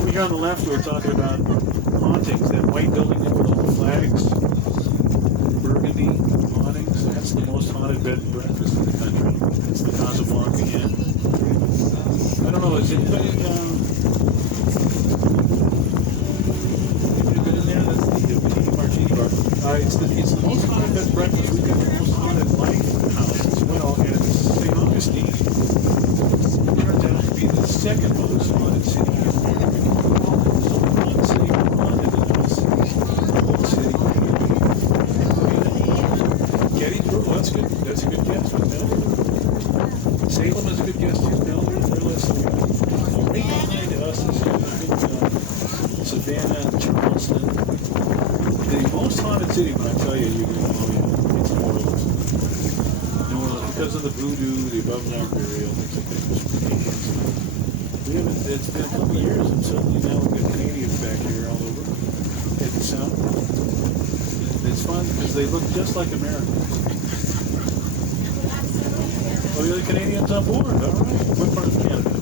Over here on the left, we're talking about hauntings. That white building there with all the flags, burgundy awnings. That's the most haunted bed and breakfast in the country. It's the Casablanca Inn. I don't know. Is anybody been in there? That's the Bikini Martini Bar. It's the most haunted bed and breakfast. We've got the most haunted lighthouse as well, and it's St. Augustine. Turns out to be the second most haunted city in America. One city haunted in the city. Gettysburg, well, that's good. That's a good guess. Melbourne. Salem is a good guess too. Melbourne, they're less than right behind us is Savannah, Charleston. The most haunted city, when I tell you, you're going to know it's New Orleans. New Orleans, because of the voodoo, the above ground burial, things like that. It's been a couple of years, and suddenly now we've got Canadians back here all over, heading south. It's fun because they look just like Americans. Oh, the other Canadians on board, all right. What part of Canada?